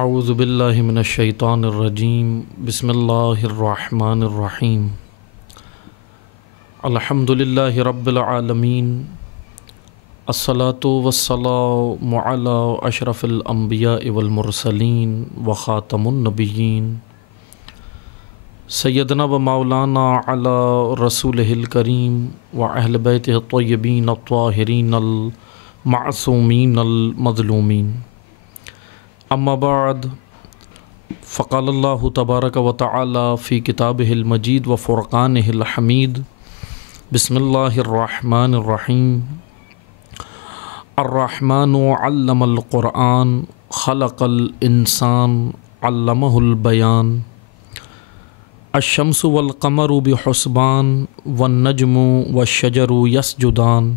اعوذ باللہ من الشیطان الرجیم بسم اللہ الرحمن الرحیم الحمد للہ رب العالمین الصلاۃ والسلام علی اشرف الانبیاء والمرسلین وخاتم النبیین سیدنا و مولانا علی رسولہ الکریم و اہل بیتہ الطیبین الطاہرین المعصومین المظلومین اما بعد فقال اللہ تبارک و تعالی فی کتابہ المجید و فرقانہ الحمید بسم اللہ الرحمن الرحیم الرحمن علم القرآن خلق الانسان علمہ البیان الشمس والقمر بحسبان والنجم والشجر یسجدان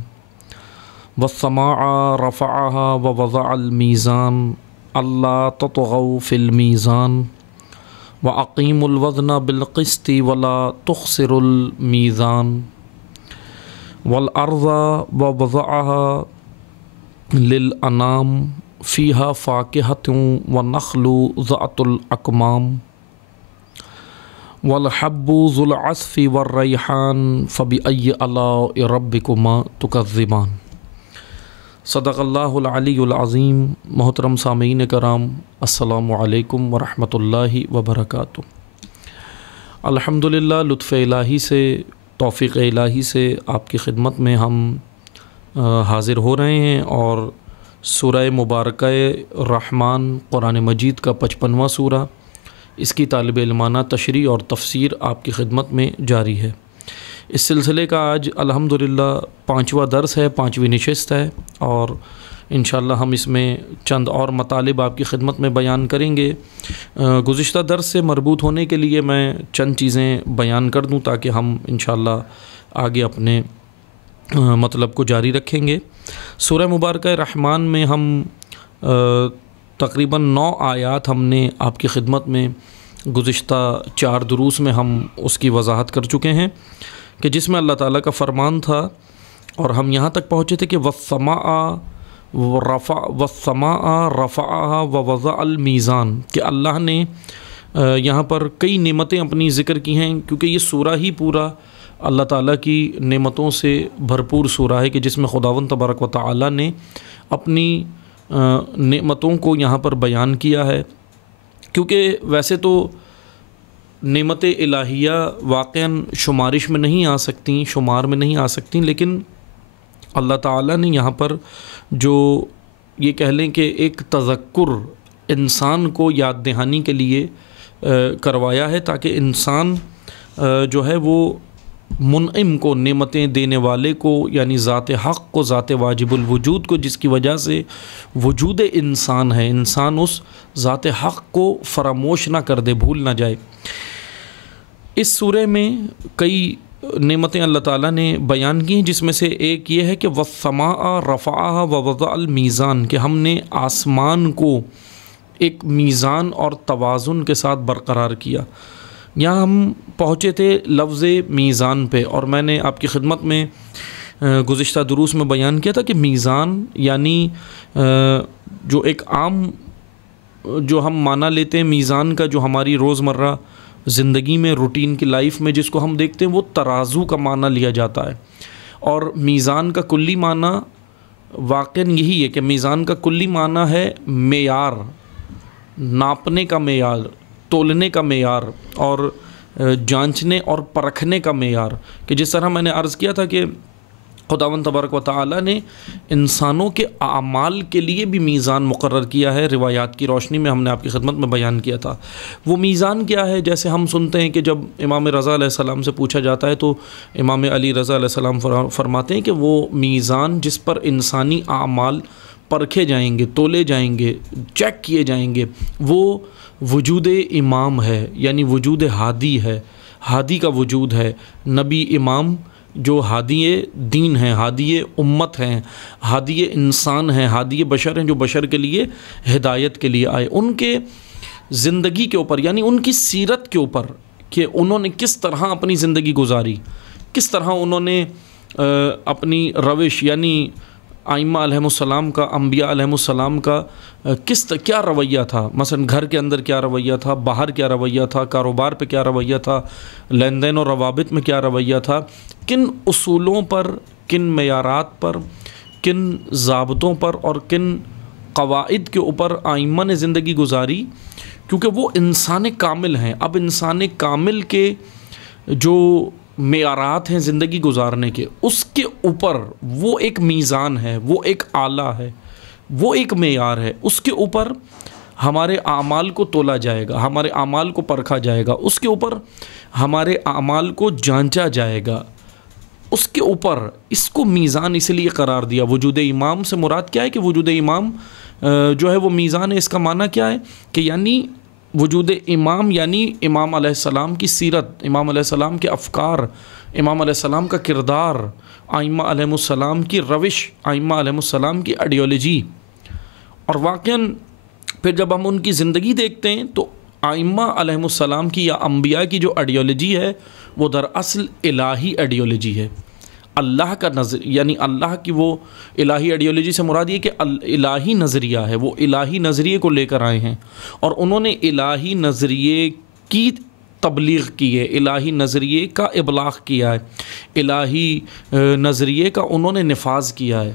والسماء رفعها ووضع الميزان اللہ تطغوا فی المیزان وأقیموا الوزن بالقسط ولا تخسروا المیزان والارض ووضعها للانام فیہا فاکہۃ والنخل ذات الاکمام والحب ذو العصف والریحان فبأی آلاء ربکما تکذبان۔ صدق اللہ العلی العظیم۔ محترم سامعین کرام، السلام علیکم ورحمۃ اللہ وبرکاتہ۔ الحمدللہ لطف الہی سے، توفیق الہی سے آپ کی خدمت میں ہم حاضر ہو رہے ہیں اور سورہ مبارکہ رحمان قرآن مجید کا 55واں سورہ، اس کی طالب علمانہ تشریح اور تفسیر آپ کی خدمت میں جاری ہے۔ اس سلسلے کا آج الحمدللہ 5واں درس ہے، 5ویں نشست ہے، اور انشاءاللہ ہم اس میں چند اور مطالب آپ کی خدمت میں بیان کریں گے۔ گزشتہ درس سے مربوط ہونے کے لیے میں چند چیزیں بیان کر دوں تاکہ ہم انشاءاللہ آگے اپنے مطلب کو جاری رکھیں گے۔ سورہ مبارکہ رحمان میں ہم تقریباً 9 آیات ہم نے آپ کی خدمت میں گزشتہ 4 دروس میں ہم اس کی وضاحت کر چکے ہیں کہ جس میں اللہ تعالیٰ کا فرمان تھا، اور ہم یہاں تک پہنچے تھے کہ والسماء رفعها ووضع المیزان، کہ اللہ نے یہاں پر کئی نعمتیں اپنی ذکر کی ہیں، کیونکہ یہ سورہ ہی پورا اللہ تعالیٰ کی نعمتوں سے بھرپور سورہ ہے کہ جس میں خداوند تبارک و تعالیٰ نے اپنی نعمتوں کو یہاں پر بیان کیا ہے۔ کیونکہ ویسے تو نعمت الہیہ واقعاً شمارش میں نہیں آ سکتیں، شمار میں نہیں آ سکتیں، لیکن اللہ تعالیٰ نے یہاں پر جو یہ کہہ لیں کہ ایک تذکر انسان کو یاد دہانی کے لیے کروایا ہے، تاکہ انسان جو ہے وہ منعم کو، نعمتیں دینے والے کو، یعنی ذات حق کو، ذات واجب الوجود کو، جس کی وجہ سے وجود انسان ہے، انسان اس ذات حق کو فراموش نہ کر دے، بھول نہ جائے۔ اس سورہ میں کئی نعمتیں اللہ تعالیٰ نے بیان کی ہیں، جس میں سے ایک یہ ہے کہ والسماء رفعها ووضع المیزان، کہ ہم نے آسمان کو ایک میزان اور توازن کے ساتھ برقرار کیا۔ یہاں ہم پہنچے تھے لفظ میزان پہ، اور میں نے آپ کی خدمت میں گزشتہ دروس میں بیان کیا تھا کہ میزان یعنی جو ایک عام جو ہم معنی لیتے ہیں میزان کا، جو ہماری روزمرہ زندگی میں، روٹین کی لائف میں جس کو ہم دیکھتے ہیں، وہ ترازو کا معنی لیا جاتا ہے، اور میزان کا کلی معنی واقعاً یہی ہے کہ میزان کا کلی معنی ہے معیار، ناپنے کا معیار، تولنے کا معیار، اور جانچنے اور پرکھنے کا معیار۔ کہ جس طرح میں نے عرض کیا تھا کہ خداوند تبارک و تعالیٰ نے انسانوں کے اعمال کے لیے بھی میزان مقرر کیا ہے، روایات کی روشنی میں ہم نے آپ کی خدمت میں بیان کیا تھا۔ وہ میزان کیا ہے؟ جیسے ہم سنتے ہیں کہ جب امام رضا علیہ السلام سے پوچھا جاتا ہے تو امام علی رضا علیہ السلام فرماتے ہیں کہ وہ میزان جس پر انسانی اعمال پرکھے جائیں گے، تولے جائیں گے، چیک کیے جائیں گے، وہ وجود امام ہے، یعنی وجود ہادی ہے، ہادی کا وجود ہے، نبی امام جو ہادی دین ہیں، ہادی امت ہیں، ہادی انسان ہیں، ہادی بشر ہیں، جو بشر کے لیے ہدایت کے لیے آئے، ان کے زندگی کے اوپر، یعنی ان کی سیرت کے اوپر، کہ انہوں نے کس طرح اپنی زندگی گزاری، کس طرح انہوں نے اپنی روش یعنی آئمہ علیہم السلام کا، انبیاء علیہم السلام کا کیا رویہ تھا، مثلا گھر کے اندر کیا رویہ تھا، باہر کیا رویہ تھا، کاروبار پہ کیا رویہ تھا، لین دین اور روابط میں کیا رویہ تھا، کن اصولوں پر، کن معیارات پر، کن ضابطوں پر اور کن قواعد کے اوپر آئمہ نے زندگی گزاری، کیونکہ وہ انسان کامل ہیں۔ اب انسان کامل کے جو معیارات ہیں زندگی گزارنے کے، اس کے اوپر وہ ایک میزان ہے، وہ ایک آلہ ہے، وہ ایک معیار ہے، اس کے اوپر ہمارے اعمال کو تولا جائے گا، ہمارے اعمال کو پرکھا جائے گا، اس کے اوپر ہمارے اعمال کو جانچا جائے گا، اس کے اوپر اس کو میزان اس لیے قرار دیا۔ وجود امام سے مراد کیا ہے کہ وجود امام جو ہے وہ میزان ہے۔ اس کا معنی کیا ہے کہ یعنی وجود امام یعنی امام علیہ السلام کی سیرت، امام علیہ السلام کے افکار، امام علیہ السلام کا کردار، آئمہ علیہ السلام کی روش، آئمہ علیہ السلام کی آئیڈیالوجی۔ اور واقعاً پھر جب ہم ان کی زندگی دیکھتے ہیں تو آئمہ علیہ السلام کی یا انبیاء کی جو آئیڈیالوجی ہے وہ دراصل الہی آئیڈیالوجی ہے، اللہ کا نظر، یعنی اللہ کی وہ الہی آئیڈیالوجی سے مراد یہ کہ الہی نظریہ ہے، وہ الہی نظریے کو لے کر آئے ہیں اور انہوں نے الہی نظریے کی تبلیغ کی ہے، الہی نظریے کا ابلاغ کیا ہے، الہی نظریے کا انہوں نے نفاذ کیا ہے۔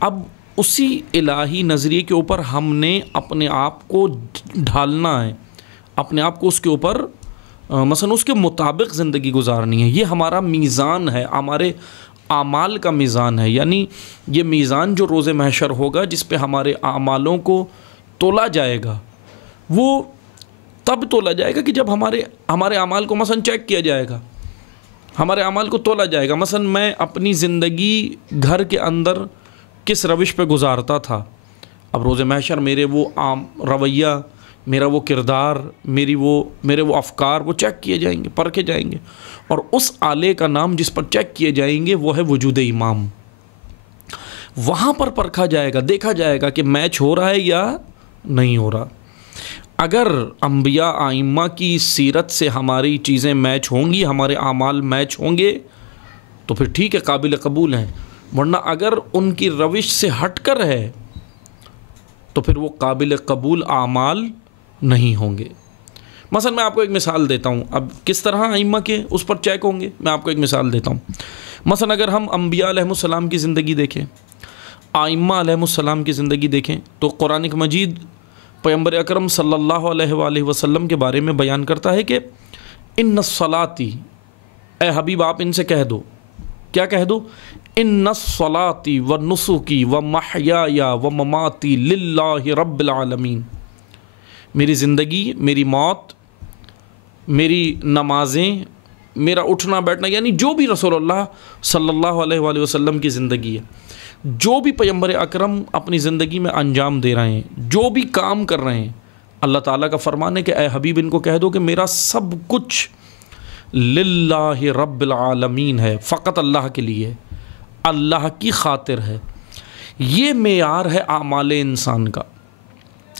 اب اسی الہی نظریے کے اوپر ہم نے اپنے آپ کو ڈھالنا ہے، اپنے آپ کو اس کے اوپر مثلا اس کے مطابق زندگی گزارنی ہے۔ یہ ہمارا میزان ہے، ہمارے اعمال کا میزان ہے، یعنی یہ میزان جو روز محشر ہوگا جس پہ ہمارے اعمالوں کو تولا جائے گا، وہ تب تولا جائے گا کہ جب ہمارے اعمال کو مثلا چیک کیا جائے گا، ہمارے اعمال کو تولا جائے گا۔ مثلا میں اپنی زندگی گھر کے اندر کس روش پہ گزارتا تھا، اب روز محشر میرے وہ عام رویہ، میرا وہ کردار، میرے وہ افکار وہ چیک کیے جائیں گے، پرکھے جائیں گے، اور اس آلے کا نام جس پر چیک کیے جائیں گے وہ ہے وجود امام۔ وہاں پر پرکھا جائے گا، دیکھا جائے گا کہ میچ ہو رہا ہے یا نہیں ہو رہا۔ اگر انبیاء آئمہ کی سیرت سے ہماری چیزیں میچ ہوں گی، ہمارے اعمال میچ ہوں گے تو پھر ٹھیک ہے، قابل قبول ہیں، ورنہ اگر ان کی روش سے ہٹ کر ہے تو پھر وہ قابل قبول اعمال نہیں ہوں گے۔ مثلا میں آپ کو ایک مثال دیتا ہوں، اب کس طرح ائمہ کے اس پر چیک ہوں گے، میں آپ کو ایک مثال دیتا ہوں۔ مثلا اگر ہم انبیاء علیہ السلام کی زندگی دیکھیں، ائمہ علیہ السلام کی زندگی دیکھیں تو قرآن مجید پیغمبر اکرم صلی اللہ علیہ وآلہ وسلم کے بارے میں بیان کرتا ہے کہ ان الصلاتی، اے حبیب آپ ان سے کہہ دو، کیا کہہ دو؟ ان الصلاتی ونسکی ومحیای ومماتی للہ رب العالمین، میری زندگی، میری موت، میری نمازیں، میرا اٹھنا بیٹھنا، یعنی جو بھی رسول اللہ صلی اللہ علیہ وآلہ وسلم کی زندگی ہے، جو بھی پیغمبر اکرم اپنی زندگی میں انجام دے رہے ہیں، جو بھی کام کر رہے ہیں، اللہ تعالیٰ کا فرمان ہے کہ اے حبیب ان کو کہہ دو کہ میرا سب کچھ للہ رب العالمین ہے، فقط اللہ کے لیے، اللہ کی خاطر ہے۔ یہ معیار ہے اعمال انسان کا۔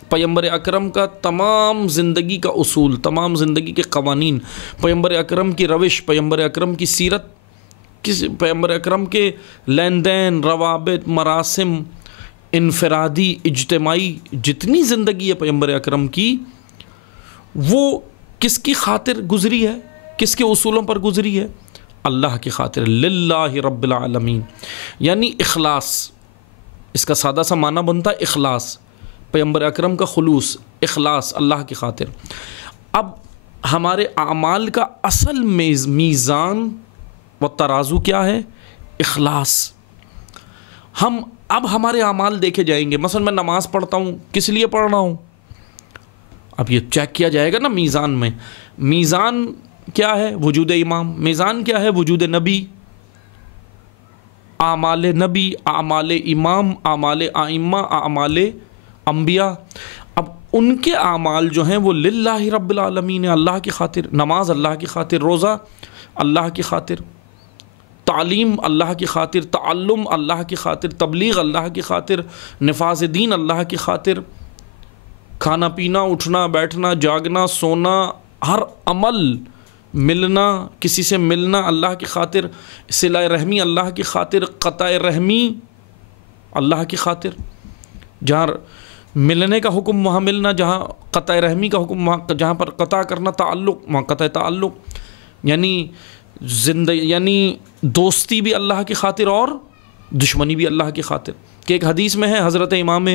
پیغمبر اکرم کا تمام زندگی کا اصول، تمام زندگی کے قوانین، پیغمبر اکرم کی روش، پیغمبر اکرم کی سیرت، پیغمبر اکرم کے لین دین، روابط، مراسم، انفرادی، اجتماعی، جتنی زندگی ہے پیغمبر اکرم کی، وہ کس کی خاطر گزری ہے، کس کے اصولوں پر گزری ہے؟ اللہ کی خاطر، للہ رب العالمین، یعنی اخلاص۔ اس کا سادہ سا معنی بنتا ہے اخلاص، پیغمبر اکرم کا خلوص، اخلاص اللہ کی خاطر۔ اب ہمارے اعمال کا اصل میزان و ترازو کیا ہے؟ اخلاص۔ اب ہمارے اعمال دیکھے جائیں گے، مثلا میں نماز پڑھتا ہوں، کس لیے پڑھ رہا ہوں؟ اب یہ چیک کیا جائے گا نا میزان میں۔ میزان کیا ہے؟ وجود امام۔ میزان کیا ہے؟ وجود نبی، اعمال نبی، اعمال امام، اعمال ائمہ، اعمال انبیاء۔ اب ان کے اعمال جو ہیں وہ للہ رب العالمین، اللہ کی خاطر، نماز اللہ کی خاطر، روزہ اللہ کی خاطر، تعلیم اللہ کی خاطر، تعلم اللہ کی خاطر، تبلیغ اللہ کی خاطر، نفاذ دین اللہ کی خاطر، کھانا پینا، اٹھنا بیٹھنا، جاگنا، سونا، ہر عمل، ملنا، کسی سے ملنا اللہ کی خاطر، صلہ رحمی اللہ کی خاطر، قطع رحمی اللہ کی خاطر، جہاں ملنے کا حکم وہاں ملنا، جہاں قطع رحمی کا حکم وہاں، جہاں پر قطع کرنا تعلق وہاں قطع تعلق، یعنی یعنی دوستی بھی اللہ کی خاطر اور دشمنی بھی اللہ کی خاطر. کہ ایک حدیث میں ہے حضرت امام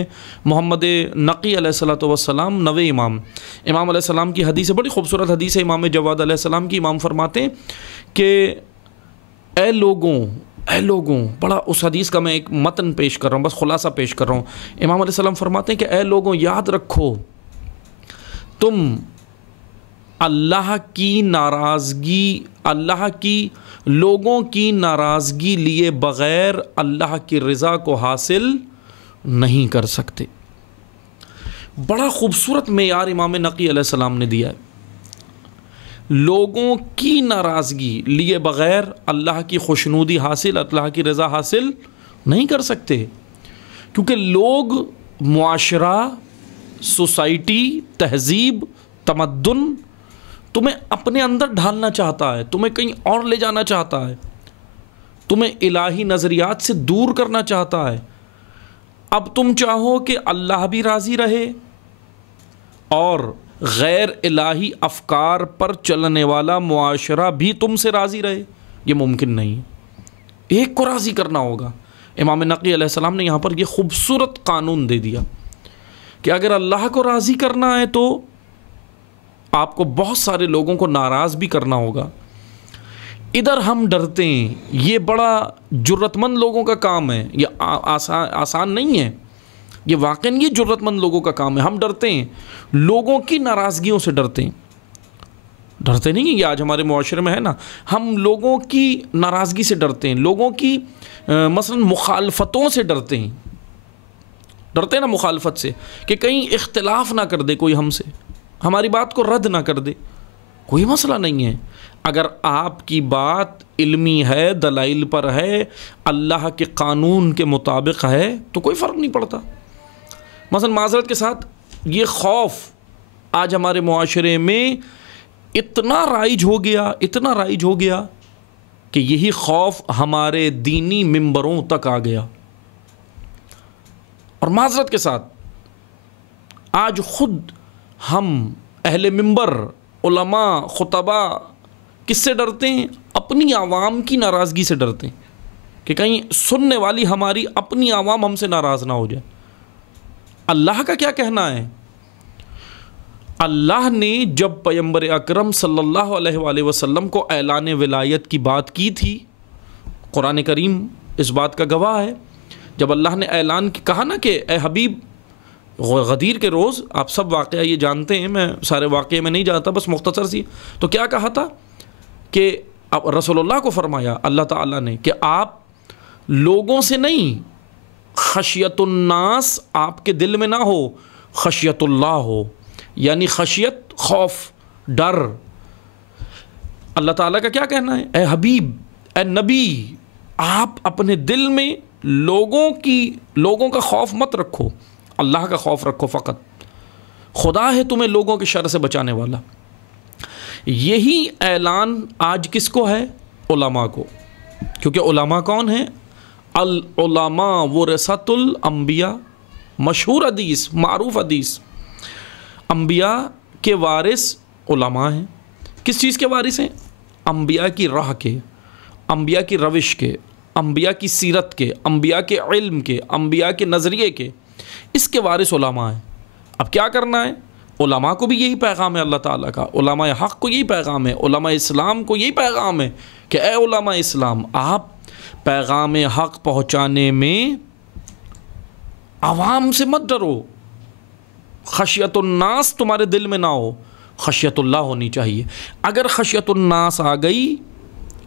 محمد نقی علیہ الصلوۃ والسلام، نوے امام علیہ السلام کی حدیث ہے، بڑی خوبصورت حدیث ہے. امام جواد علیہ السلام کی امام فرماتے ہیں کہ اے لوگوں، بڑا اس حدیث کا میں ایک متن پیش کر رہا ہوں، بس خلاصہ پیش کر رہا ہوں. امام علیہ السلام فرماتے ہیں کہ اے لوگوں، یاد رکھو تم اللہ کی لوگوں کی ناراضگی لیے بغیر اللہ کی رضا کو حاصل نہیں کر سکتے. بڑا خوبصورت معیار امام نقی علیہ السلام نے دیا ہے. لوگوں کی ناراضگی لیے بغیر اللہ کی خوشنودی حاصل، اللہ کی رضا حاصل نہیں کر سکتے، کیونکہ لوگ، معاشرہ، سوسائٹی، تہذیب، تمدن تمہیں اپنے اندر ڈھالنا چاہتا ہے، تمہیں کہیں اور لے جانا چاہتا ہے، تمہیں الہی نظریات سے دور کرنا چاہتا ہے. اب تم چاہو کہ اللہ بھی راضی رہے اور غیر الہی افکار پر چلنے والا معاشرہ بھی تم سے راضی رہے، یہ ممکن نہیں ہے. ایک کو راضی کرنا ہوگا. امام نقی علیہ السلام نے یہاں پر یہ خوبصورت قانون دے دیا کہ اگر اللہ کو راضی کرنا ہے تو آپ کو بہت سارے لوگوں کو ناراض بھی کرنا ہوگا. ادھر ہم ڈرتے ہیں، یہ بڑا جرت مند لوگوں کا کام ہے، یہ آسان نہیں ہے، یہ واقعاً یہ جرت مند لوگوں کا کام ہے. ہم ڈرتے ہیں، لوگوں کی ناراضگیوں سے ڈرتے ہیں. ڈرتے نہیں ہیں، یہ آج ہمارے معاشرے میں ہے نا، ہم لوگوں کی ناراضگی سے ڈرتے ہیں، لوگوں کی مثلا مخالفتوں سے ڈرتے ہیں. ڈرتے ہیں نا مخالفت سے، کہ کہیں اختلاف نہ کر دے کوئی ہم سے، ہماری بات کو رد نہ کر دے. کوئی مسئلہ نہیں ہے، اگر آپ کی بات علمی ہے، دلائل پر ہے، اللہ کے قانون کے مطابق ہے تو کوئی فرق نہیں پڑتا. مثلا معذرت کے ساتھ یہ خوف آج ہمارے معاشرے میں اتنا رائج ہو گیا کہ یہی خوف ہمارے دینی ممبروں تک آ گیا. اور معذرت کے ساتھ آج خود ہم اہل ممبر، علماء، خطباء کس سے ڈرتے ہیں؟ اپنی عوام کی ناراضگی سے ڈرتے ہیں کہ کہیں سننے والی ہماری اپنی عوام ہم سے ناراض نہ ہو جائے. اللہ کا کیا کہنا ہے؟ اللہ نے جب پیغمبر اکرم صلی اللہ علیہ وآلہ وسلم کو اعلان ولایت کی بات کی تھی، قرآن کریم اس بات کا گواہ ہے، جب اللہ نے اعلان کہا نا کہ اے حبیب، غدیر کے روز، آپ سب واقعہ یہ جانتے ہیں، میں سارے واقعے میں نہیں جاتا، بس مختصر سی، تو کیا کہا تھا کہ رسول اللہ کو فرمایا اللہ تعالیٰ نے کہ آپ لوگوں سے نہیں، خشیت الناس آپ کے دل میں نہ ہو، خشیت اللہ ہو، یعنی خشیت، خوف، ڈر. اللہ تعالیٰ کا کیا کہنا ہے؟ اے حبیب، اے نبی، آپ اپنے دل میں لوگوں کا خوف مت رکھو، اللہ کا خوف رکھو فقط. خدا ہے تمہیں لوگوں کے شر سے بچانے والا. یہی اعلان آج کس کو ہے؟ علماء کو. کیونکہ علماء کون ہیں؟ العلماء ورثۃ الانبیاء، مشہور حدیث، معروف حدیث. انبیاء کے وارث علماء ہیں. کس چیز کے وارث ہیں؟ انبیاء کی راہ کے، انبیاء کی روش کے، انبیاء کی سیرت کے، انبیاء کے علم کے، انبیاء کے نظریے کے، اس کے وارث علماء ہیں. اب کیا کرنا ہے؟ علماء کو بھی یہی پیغام ہے اللہ تعالیٰ کا، علماء حق کو یہی پیغام ہے، علماء اسلام کو یہی پیغام ہے کہ اے علماء اسلام، آپ پیغام حق پہنچانے میں عوام سے مت ڈرو. خشیت الناس تمہارے دل میں نہ ہو، خشیت اللہ ہونی چاہیے. اگر خشیت الناس آ گئی،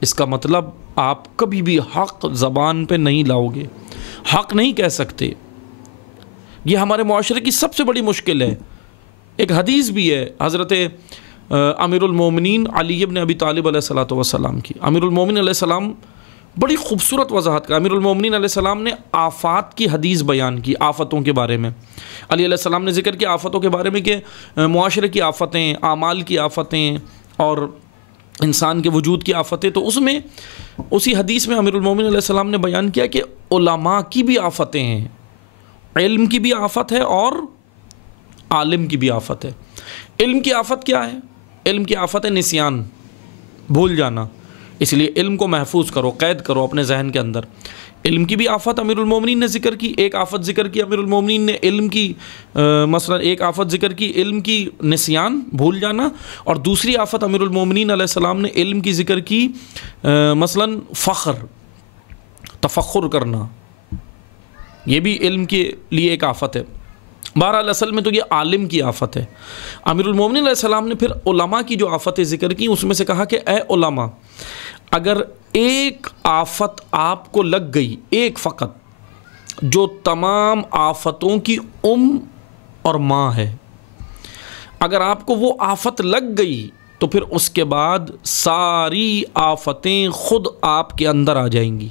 اس کا مطلب آپ کبھی بھی حق زبان پہ نہیں لاؤ گے، حق نہیں کہہ سکتے. یہ ہمارے معاشرے کی سب سے بڑی مشکل ہے. ایک حدیث بھی ہے حضرت امیر المومنین علی ابن ابی طالب علیہ الصلوۃ والسلام کی. امیر المومنین علیہ السلام بڑی خوبصورت وضاحت کا، امیر المومنین علیہ السلام نے آفات کی حدیث بیان کی، آفتوں کے بارے میں. علی علیہ السلام نے ذکر کیا آفتوں کے بارے میں کہ معاشرے کی آفتیں، اعمال کی آفتیں اور انسان کے وجود کی آفتیں، تو اس میں اسی حدیث میں امیر المومنین علیہ السلام نے بیان کیا کہ علماء کی بھی آفتیں ہیں، علم کی بھی آفت ہے اور عالم کی بھی آفت ہے۔ علم کی آفت کیا ہے؟ علم کی آفت ہے نسیان، بھول جانا، اس لیے علم کو محفوظ کرو، قید کرو اپنے ذہن کے اندر۔ علم کی بھی آفت امیر المومنین نے ذکر کی، ایک آفت ذکر کی امیر المومنین نے علم کی، مثلا ایک آفت ذکر کی علم کی نسیان، بھول جانا، اور دوسری آفت امیر المومنین علیہ السلام نے علم کی ذکر کی مثلا فخر، تفخر کرنا، یہ بھی علم کے لیے ایک آفت ہے۔ بہرحال اصل میں تو یہ عالم کی آفت ہے۔ امیر المومنین علیہ السلام نے پھر علماء کی جو آفتیں ذکر کی اس میں سے کہا کہ اے علماء، اگر ایک آفت آپ کو لگ گئی، ایک فقط، جو تمام آفتوں کی اور ماں ہے، اگر آپ کو وہ آفت لگ گئی تو پھر اس کے بعد ساری آفتیں خود آپ کے اندر آ جائیں گی۔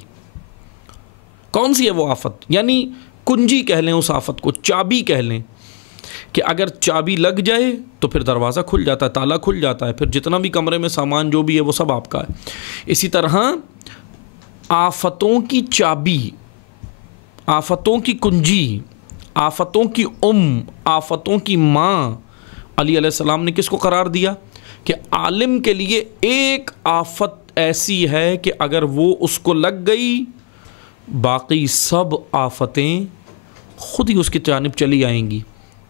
کون سی ہے وہ آفت؟ یعنی کنجی کہہ لیں اس آفت کو، چابی کہہ لیں، کہ اگر چابی لگ جائے تو پھر دروازہ کھل جاتا ہے، تالا کھل جاتا ہے، پھر جتنا بھی کمرے میں سامان جو بھی ہے وہ سب آپ کا ہے۔ اسی طرح آفتوں کی چابی، آفتوں کی کنجی، آفتوں کی آفتوں کی ماں علی علیہ السلام نے کس کو قرار دیا؟ کہ عالم کے لیے ایک آفت ایسی ہے کہ اگر وہ اس کو لگ گئی، باقی سب آفتیں خود ہی اس کی جانب چلی آئیں گی،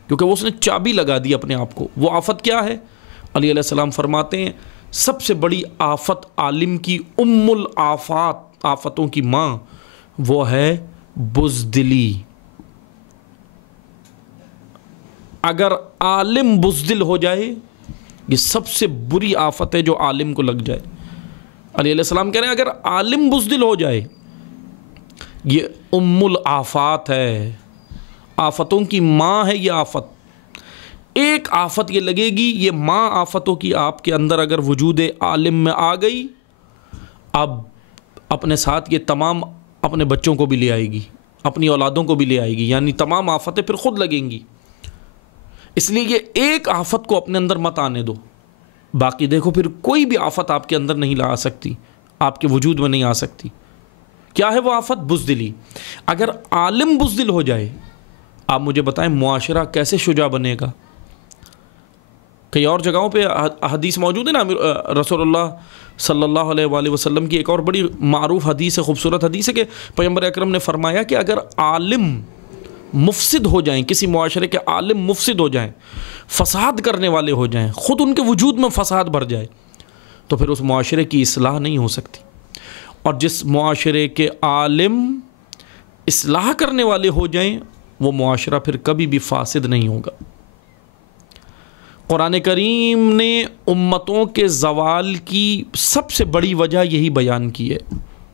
کیونکہ وہ اس نے چابی لگا دی اپنے آپ کو۔ وہ آفت کیا ہے؟ علی علیہ السلام فرماتے ہیں سب سے بڑی آفت عالم کی، الآفات، آفتوں کی ماں، وہ ہے بزدلی۔ اگر عالم بزدل ہو جائے، یہ سب سے بری آفت ہے جو عالم کو لگ جائے۔ علی علیہ السلام کہہ رہے ہیں اگر عالم بزدل ہو جائے، یہ الآفات ہے، آفتوں کی ماں ہے یہ آفت۔ ایک آفت یہ لگے گی، یہ ماں آفتوں کی آپ کے اندر اگر وجود عالم میں آ گئی، اب اپنے ساتھ یہ تمام اپنے بچوں کو بھی لے آئے گی، اپنی اولادوں کو بھی لے آئے گی، یعنی تمام آفتیں پھر خود لگیں گی۔ اس لیے یہ ایک آفت کو اپنے اندر مت آنے دو، باقی دیکھو پھر کوئی بھی آفت آپ کے اندر نہیں لا سکتی، آپ کے وجود میں نہیں آ سکتی۔ کیا ہے وہ آفت؟ بزدلی۔ اگر عالم بزدل ہو جائے، آپ مجھے بتائیں معاشرہ کیسے شجاع بنے گا؟ کئی اور جگہوں پہ حدیث موجود ہے نا، رسول اللہ صلی اللہ علیہ وآلہ وسلم کی ایک اور بڑی معروف حدیث ہے، خوبصورت حدیث ہے کہ پیغمبر اکرم نے فرمایا کہ اگر عالم مفسد ہو جائیں، کسی معاشرے کے عالم مفسد ہو جائیں، فساد کرنے والے ہو جائیں، خود ان کے وجود میں فساد بھر جائے، تو پھر اس معاشرے کی اصلاح نہیں ہو سکتی۔ اور جس معاشرے کے عالم اصلاح کرنے والے ہو جائیں، وہ معاشرہ پھر کبھی بھی فاسد نہیں ہوگا۔ قرآن کریم نے امتوں کے زوال کی سب سے بڑی وجہ یہی بیان کی ہے۔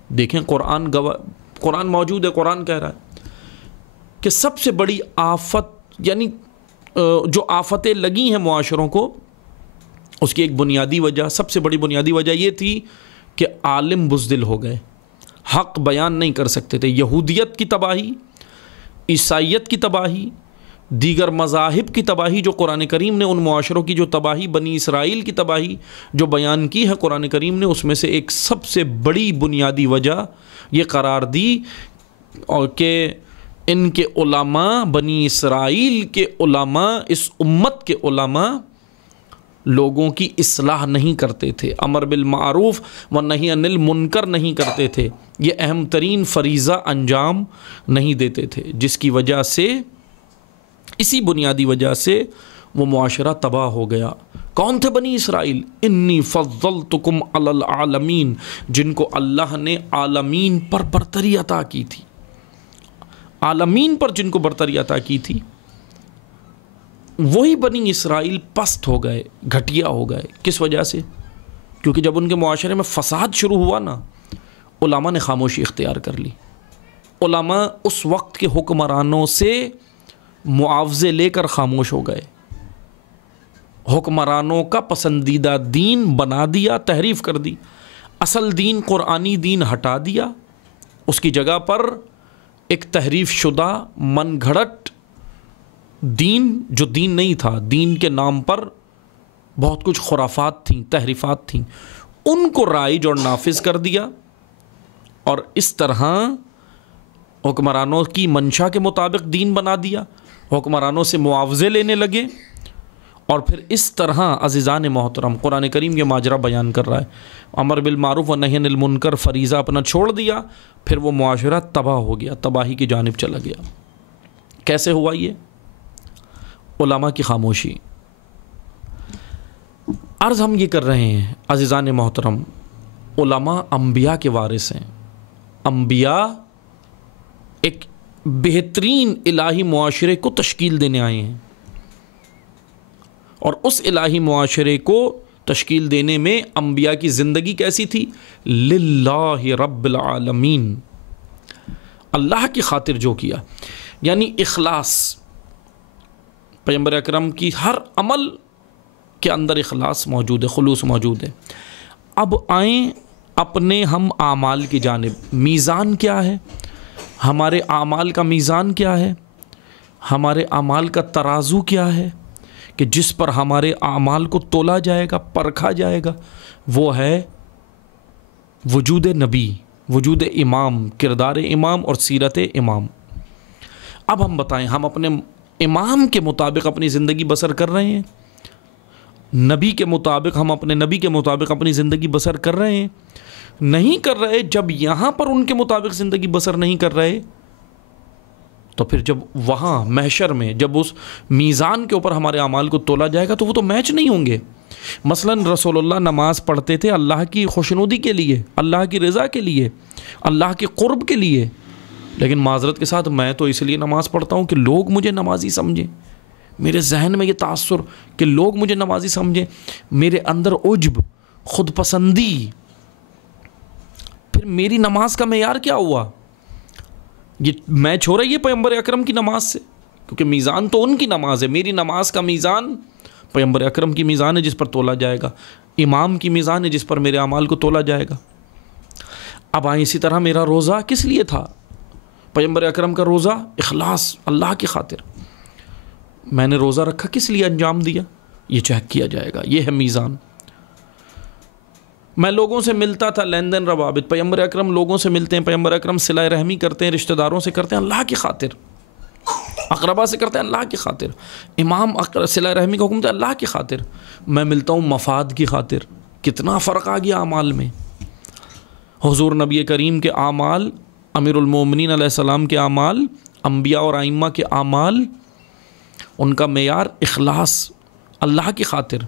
دیکھیں قرآن موجود ہے، قرآن کہہ رہا ہے کہ سب سے بڑی آفت، یعنی جو آفتیں لگی ہیں معاشروں کو، اس کی ایک بنیادی وجہ، سب سے بڑی بنیادی وجہ یہ تھی کہ عالم بزدل ہو گئے، حق بیان نہیں کر سکتے تھے۔ یہودیت کی تباہی، عیسائیت کی تباہی، دیگر مذاہب کی تباہی، جو قرآن کریم نے ان معاشروں کی جو تباہی، بنی اسرائیل کی تباہی جو بیان کی ہے قرآن کریم نے، اس میں سے ایک سب سے بڑی بنیادی وجہ یہ قرار دی اور کہ ان کے علماء، بنی اسرائیل کے علماء، اس امت کے علماء لوگوں کی اصلاح نہیں کرتے تھے، امر بالمعروف و نہی عن المنکر نہیں کرتے تھے، یہ اہم ترین فریضہ انجام نہیں دیتے تھے، جس کی وجہ سے، اسی بنیادی وجہ سے وہ معاشرہ تباہ ہو گیا۔ کون تھے بنی اسرائیل؟ انی فضلتکم علی العالمین، جن کو اللہ نے عالمین پر برتری عطا کی تھی، عالمین پر جن کو برتری عطا کی تھی، وہی بنی اسرائیل پست ہو گئے، گھٹیا ہو گئے۔ کس وجہ سے؟ کیونکہ جب ان کے معاشرے میں فساد شروع ہوا نا، علماء نے خاموشی اختیار کر لی۔ علماء اس وقت کے حکمرانوں سے معاوضے لے کر خاموش ہو گئے، حکمرانوں کا پسندیدہ دین بنا دیا، تحریف کر دی، اصل دین قرآنی دین ہٹا دیا، اس کی جگہ پر ایک تحریف شدہ من گھڑت دین، جو دین نہیں تھا، دین کے نام پر بہت کچھ خرافات تھیں، تحریفات تھیں، ان کو رائج اور نافذ کر دیا، اور اس طرح حکمرانوں کی منشا کے مطابق دین بنا دیا، حکمرانوں سے معاوضے لینے لگے، اور پھر اس طرح عزیزان محترم قرآن کریم یہ ماجرا بیان کر رہا ہے، امر بالمعروف و نہی عن المنکر فریضہ اپنا چھوڑ دیا، پھر وہ معاشرہ تباہ ہو گیا، تباہی کی جانب چلا گیا۔ کیسے ہوا یہ؟ علماء کی خاموشی۔ عرض ہم یہ کر رہے ہیں عزیزان محترم، علماء انبیاء کے وارث ہیں۔ انبیاء ایک بہترین الہی معاشرے کو تشکیل دینے آئے ہیں، اور اس الہی معاشرے کو تشکیل دینے میں انبیاء کی زندگی کیسی تھی؟ للہ رب العالمین، اللہ کی خاطر جو کیا، یعنی اخلاص۔ پیغمبر اکرم کی ہر عمل کے اندر اخلاص موجود ہے، خلوص موجود ہے۔ اب آئیں اپنے ہم اعمال کی جانب۔ میزان کیا ہے؟ ہمارے اعمال کا میزان کیا ہے؟ ہمارے اعمال کا ترازو کیا ہے کہ جس پر ہمارے اعمال کو تولا جائے گا، پرکھا جائے گا؟ وہ ہے وجود نبی، وجود امام، کردار امام اور سیرت امام۔ اب ہم بتائیں، ہم اپنے امام کے مطابق اپنی زندگی بسر کر رہے ہیں؟ نبی کے مطابق، ہم اپنے نبی کے مطابق اپنی زندگی بسر کر رہے ہیں؟ نہیں کر رہے۔ جب یہاں پر ان کے مطابق زندگی بسر نہیں کر رہے، تو پھر جب وہاں محشر میں جب اس میزان کے اوپر ہمارے اعمال کو تولا جائے گا تو وہ تو میچ نہیں ہوں گے۔ مثلا رسول اللہ نماز پڑھتے تھے اللہ کی خوشنودی کے لیے، اللہ کی رضا کے لیے، اللہ کے قرب کے لیے، لیکن معذرت کے ساتھ میں تو اس لیے نماز پڑھتا ہوں کہ لوگ مجھے نمازی سمجھیں، میرے ذہن میں یہ تاثر کہ لوگ مجھے نمازی سمجھیں، میرے اندر عجب، خود پسندی۔ پھر میری نماز کا معیار کیا ہوا؟ یہ میچ ہو رہی ہے پیغمبر اکرم کی نماز سے، کیونکہ میزان تو ان کی نماز ہے۔ میری نماز کا میزان پیغمبر اکرم کی میزان ہے جس پر تولا جائے گا، امام کی میزان ہے جس پر میرے اعمال کو تولا جائے گا۔ اب آئیں اسی طرح میرا روزہ کس لیے تھا؟ پیغمبر اکرم کا روزہ اخلاص، اللہ کی خاطر۔ میں نے روزہ رکھا کس لیے انجام دیا؟ یہ چیک کیا جائے گا، یہ ہے میزان۔ میں لوگوں سے ملتا تھا، لین دین روابط، پیغمبر اکرم لوگوں سے ملتے ہیں، پیغمبر اکرم صلہ رحمی کرتے ہیں، رشتہ داروں سے کرتے ہیں اللہ کی خاطر، اقربا سے کرتے ہیں اللہ کی خاطر، امام صلہ رحمی کا حکم ہے اللہ کی خاطر۔ میں ملتا ہوں مفاد کی خاطر۔ کتنا فرق آ گیا اعمال میں۔ حضور نبی کریم کے اعمال، امیر المومنین علیہ السلام کے اعمال، انبیاء اور ائمہ کے اعمال، ان کا معیار اخلاص، اللہ کی خاطر،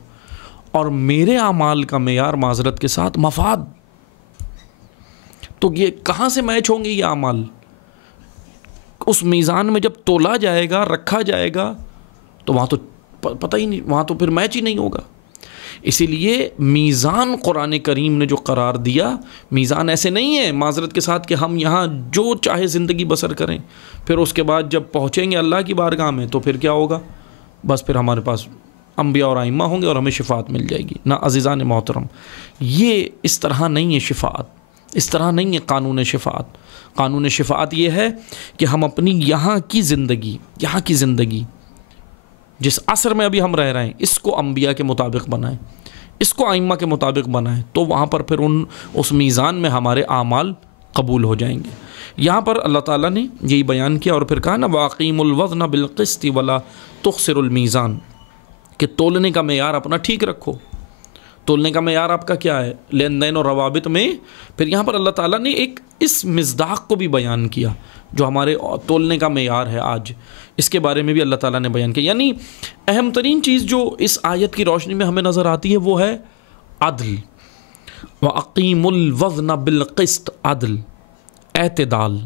اور میرے اعمال کا معیار معذرت کے ساتھ مفاد۔ تو یہ کہاں سے میچ ہوں گے یہ اعمال؟ اس میزان میں جب تولا جائے گا، رکھا جائے گا، تو وہاں تو پتہ ہی نہیں، وہاں تو پھر میچ ہی نہیں ہوگا۔ اسی لیے میزان قرآن کریم نے جو قرار دیا، میزان ایسے نہیں ہے معذرت کے ساتھ کہ ہم یہاں جو چاہے زندگی بسر کریں، پھر اس کے بعد جب پہنچیں گے اللہ کی بارگاہ میں تو پھر کیا ہوگا؟ بس پھر ہمارے پاس انبیاء اور ائمہ ہوں گے اور ہمیں شفاعت مل جائے گی۔ نہ عزیزان محترم، یہ اس طرح نہیں ہے شفاعت، اس طرح نہیں ہے قانون شفاعت۔ قانون شفاعت یہ ہے کہ ہم اپنی یہاں کی زندگی جس عصر میں ابھی ہم رہ رہے ہیں، اس کو انبیاء کے مطابق بنائیں، اس کو ائمہ کے مطابق بنائیں، تو وہاں پر پھر اس میزان میں ہمارے اعمال قبول ہو جائیں گے۔ یہاں پر اللہ تعالیٰ نے یہی بیان کیا، اور پھر کہا نا وَأَقِیمُوا الْوَزْنَ بِالْقِسْطِ وَلَا تُخْسِرُوا الْمِیزَانَ، کہ تولنے کا معیار اپنا ٹھیک رکھو۔ تولنے کا معیار آپ کا کیا ہے؟ لین دین اور روابط میں۔ پھر یہاں پر اللہ تعالیٰ نے ایک اس مصداق کو بھی بیان کیا جو ہمارے تولنے کا معیار ہے آج، اس کے بارے میں بھی اللہ تعالیٰ نے بیان کیا۔ یعنی اہم ترین چیز جو اس آیت کی روشنی میں ہمیں نظر آتی ہے وہ ہے عدل۔ وَأَقِیمُوا الْوَزْنَ بِالْقِسْطِ، عدل، اعتدال۔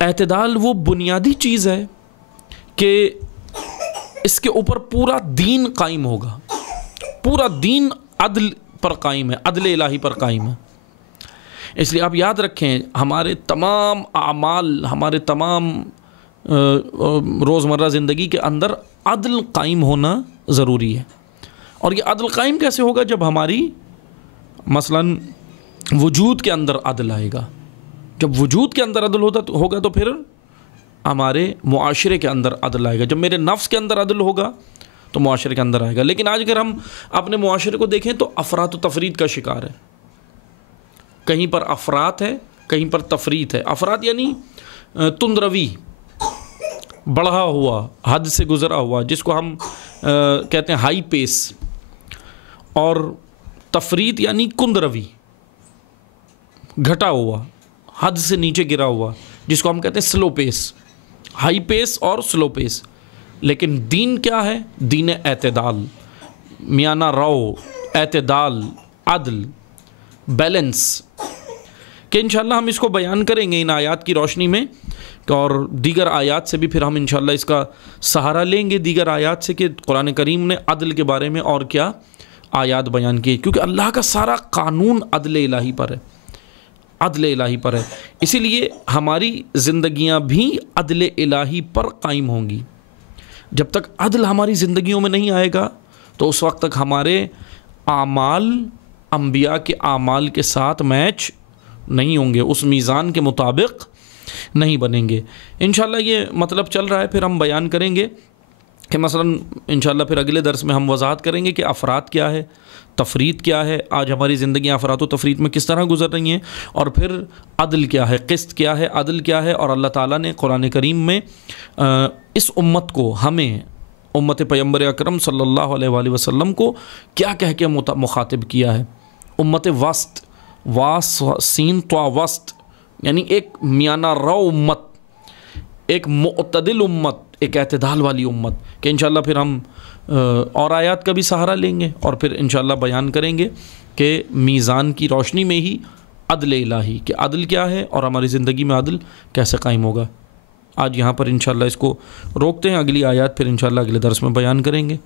اعتدال وہ بنیادی چیز ہے کہ اس کے اوپر پورا دین قائم ہوگا، پورا دین عدل پر قائم ہے، عدل الہی پر قائم ہے۔ اس لیے آپ یاد رکھیں، ہمارے تمام اعمال، ہمارے تمام روزمرہ زندگی کے اندر عدل قائم ہونا ضروری ہے۔ اور یہ عدل قائم کیسے ہوگا؟ جب ہماری مثلاً وجود کے اندر عدل آئے گا۔ جب وجود کے اندر عدل ہوگا تو پھر ہمارے معاشرے کے اندر عدل آئے گا۔ جب میرے نفس کے اندر عدل ہوگا تو معاشرے کے اندر آئے گا. لیکن آج اگر ہم اپنے معاشرے کو دیکھیں تو افراط و تفریط کا شکار ہے. کہیں پر افراط ہے، کہیں پر تفریط ہے. افراط یعنی تندروی، بڑھا ہوا، حد سے گزرا ہوا، جس کو ہم کہتے ہیں ہائی پیس. اور تفریط یعنی کندروی، گھٹا ہوا، حد سے نیچے گرا ہوا، جس کو ہم کہتے ہیں سلو پیس. ہائی پیس اور سلو پیس. لیکن دین کیا ہے؟ دین اعتدال، میانہ رو، اعتدال، عدل، بیلنس. کہ انشاءاللہ ہم اس کو بیان کریں گے ان آیات کی روشنی میں، اور دیگر آیات سے بھی پھر ہم انشاءاللہ اس کا سہارا لیں گے، دیگر آیات سے، کہ قرآن کریم نے عدل کے بارے میں اور کیا آیات بیان کی. کیونکہ اللہ کا سارا قانون عدل الہی پر ہے، عدل الہی پر ہے. اسی لیے ہماری زندگیاں بھی عدل الہی پر قائم ہوں گی. جب تک عدل ہماری زندگیوں میں نہیں آئے گا تو اس وقت تک ہمارے اعمال انبیاء کے اعمال کے ساتھ میچ نہیں ہوں گے، اس میزان کے مطابق نہیں بنیں گے. انشاءاللہ یہ مطلب چل رہا ہے، پھر ہم بیان کریں گے کہ مثلا انشاءاللہ پھر اگلے درس میں ہم وضاحت کریں گے کہ افراط کیا ہے، تفریط کیا ہے، آج ہماری زندگیاں افراط و تفریط میں کس طرح گزر رہی ہیں، اور پھر عدل کیا ہے، قسط کیا ہے، عدل کیا ہے. اور اللہ تعالیٰ نے قرآن کریم میں اس امت کو، ہمیں امت پیغمبر اکرم صلی اللہ علیہ وآلہ وسلم کو کیا کہہ کے مخاطب کیا ہے. امت وسط، واس سین تو وسط، یعنی ایک میانہ رو امت، ایک معتدل امت، ایک اعتدال والی امت. کہ انشاءاللہ پھر ہم اور آیات کا بھی سہارا لیں گے، اور پھر انشاءاللہ بیان کریں گے کہ میزان کی روشنی میں ہی عدل الہی، کہ عدل کیا ہے اور ہماری زندگی میں عدل کیسے قائم ہوگا. آج یہاں پر انشاءاللہ اس کو روکتے ہیں، اگلی آیات پھر انشاءاللہ اگلے درس میں بیان کریں گے.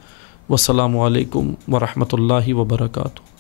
والسلام علیکم ورحمۃ اللہ وبرکاتہ.